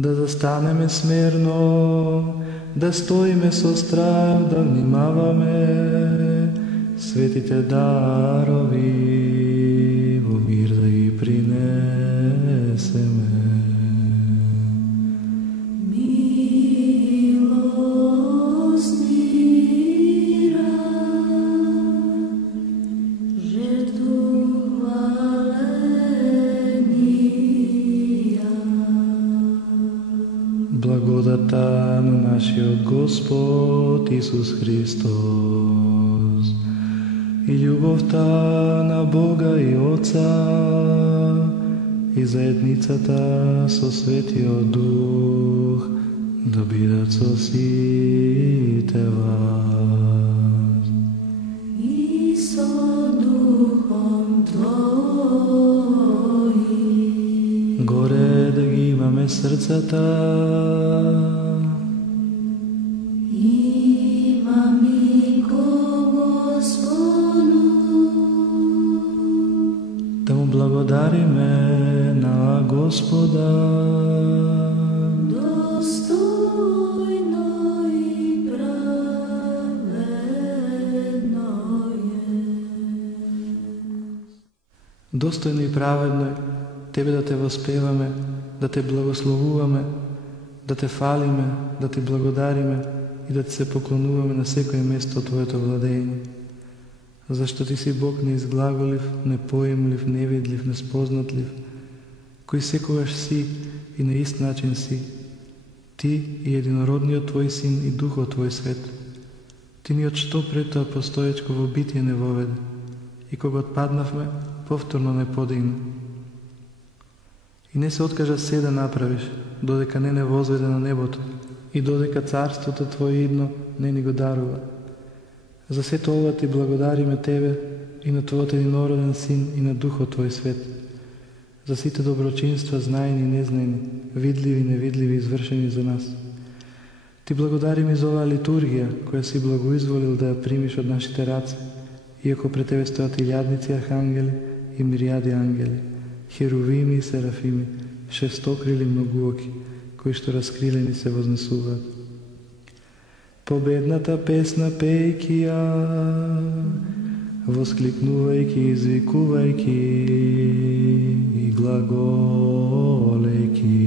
Да застанеме смирно, да стоиме со страх, да внимаваме светите дарови во мир да ги принесеме. Благодата на нашиот Господ Исус Христос и љубовта на Бога и Отца и заедницата со Светиот Дух да бидат со сите вас. И со Духом Твоим. Горе да ги имаме срцата. Да му благодариме на Господа. Достојно и праведно е. Достојно и праведно е Тебе да те воспеваме, да те благословуваме, да те фалиме, да ти благодариме и да ти се поклонуваме на секој место од Твоето владење. Зашто Ти си Бог неизглаголив, непоемлив, невидлив, неспознатлив, кој секогаш си и на ист начин си. Ти и единородниот Твој Син и Духот Твој Свет. Ти ни од што пред тоа постоечко во битие не воведе и кога отпаднавме, повторно не подигна. И не се откажа се да направиш, додека не возведе на небото и додека царството Твое идно не ни го дарува. За сето ова Ти благодариме Тебе и на Твојот единороден Син и на Духот Твој Свет. За сите доброчинства, знаени и незнаени, видливи и невидливи, извршени за нас. Ти благодариме за оваа литургија, која си благоизволил да ја примиш од нашите раце, иако пред Тебе стојат илјадници архангели и мириади ангели, херувими и серафими, шестокрили многуоки, кои што раскрилени се вознесуваат. Победната песна пејки ја, воскликнувајќи, извикувајќи и глаголејќи.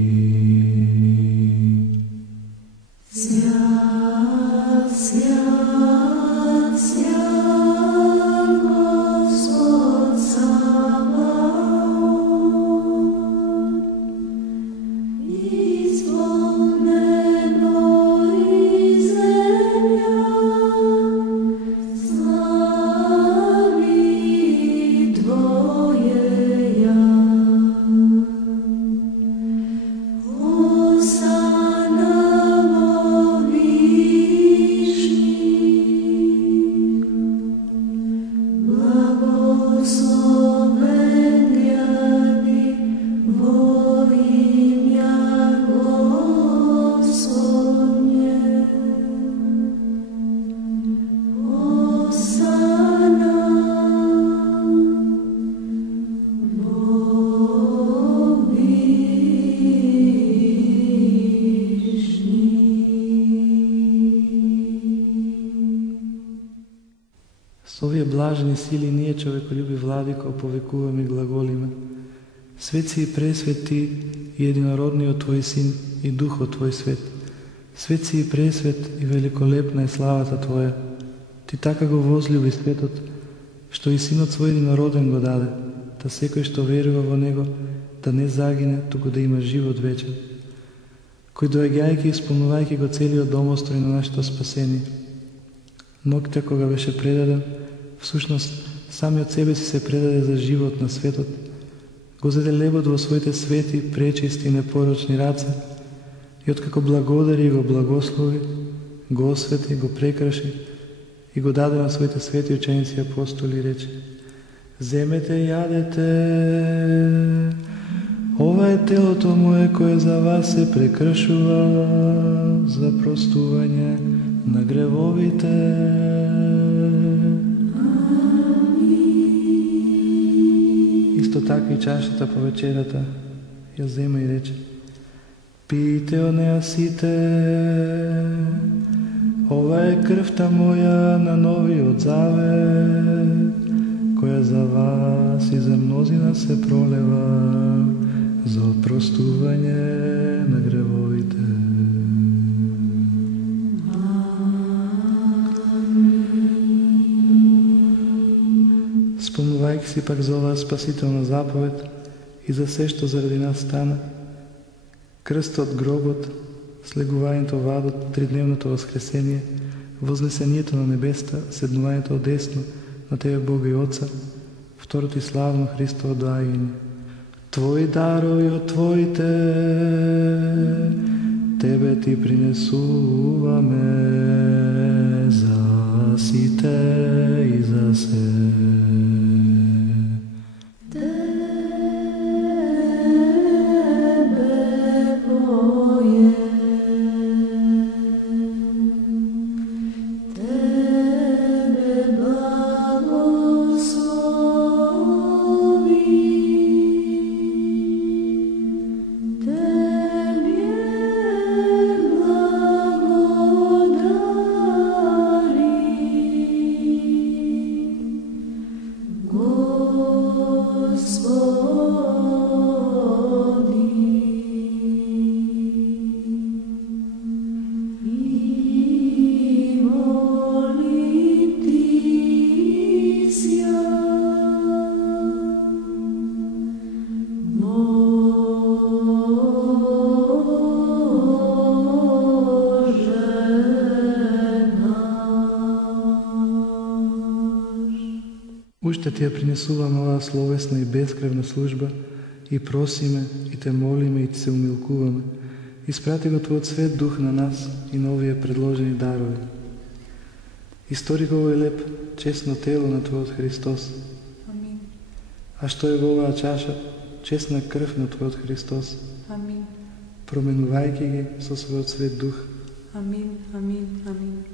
Свят, свят, свят, Господ Саваот, исполнено и земја слави Твојеја. Осана во вишни, благословен јади во имја Господње. Осана во вишни. Со овие блажени сили ние, човеколюби Владико, повикуваме и глаголиме: Свети и пресвет Ти и единородниот Твој Син и Духот Твој Свет. Свети и пресвет и великолепна е славата Твоја. Ти така го возлюби светот, што и Синот Свој единороден го даде, да секој што верува во Него да не загине, туку да има живот вечен. Кој доаѓајќи и исполнувајќи го целиот домострој на нашето спасение. Ноќта кога беше предаден, всушност самиот себе си се предаде за живот на светот, го зеде лебот во своите свети, пречисти и непорочни раце и откако благодари и го благослови, го освети, го прекраши и го даде на своите свети ученици апостоли и рече: Земете и јадете, ова е телото мое кое за вас се прекршува за простување на гревовите. Исто така и чашата по вечерата ја зема и рече: Пијте од неа сите, ова е крвта моја на новиот завет, која за вас и за мнозина се пролева за опростување на гревовите. Спомнувајќи си пак за оваа спасителна заповед и за се што заради нас стана, крстот, гробот, слегувањето во адот, тридневното воскресение, вознесението на небеста, седнувањето одесно на Тебе Бога и Отца, второто и славно Христово доаѓање. Твои дарови од Твоите, Тебе Ти принесуваме за сите и за се. Уште Ти ја принесуваме оваа словесна и безкревна служба и просиме, и Те молиме, и Ти се умилкуваме. Испрати го Твојот свет дух на нас и на овие предложени дарови. Истори го овој леп, честно тело на Твојот Христос. Амин. А што е во оваа чаша, честна крв на Твојот Христос. Амин. Променувајќи ги со својот свет дух. Амин. Амин. Амин.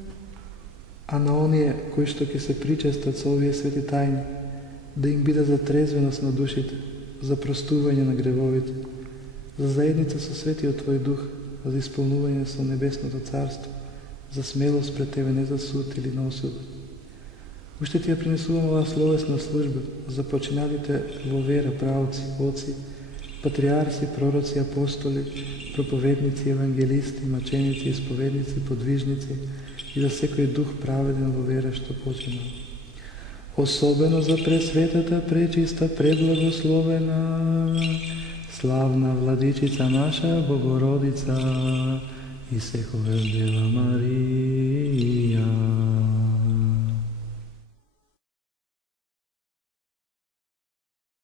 А на оние кои што ќе се причестат со овие свети тајни, да им биде за трезвеност на душите, за простување на гревовите, за заедница со светиот Твој дух, за исполнување со небесното царство, за смелост пред Тебе, не за суд или на осуд. Уште Ти ја принесувам оваа словесна служба за починалите во вера правци, оци, патриарси, пророци, апостоли, проповедници, евангелисти, маченици, исповедници, подвижници и за секој дух праведен во вера што почина. Особено за пресветата, пречиста, преблагословена, славна владичица наша, Богородица и секогаш Дева Марија.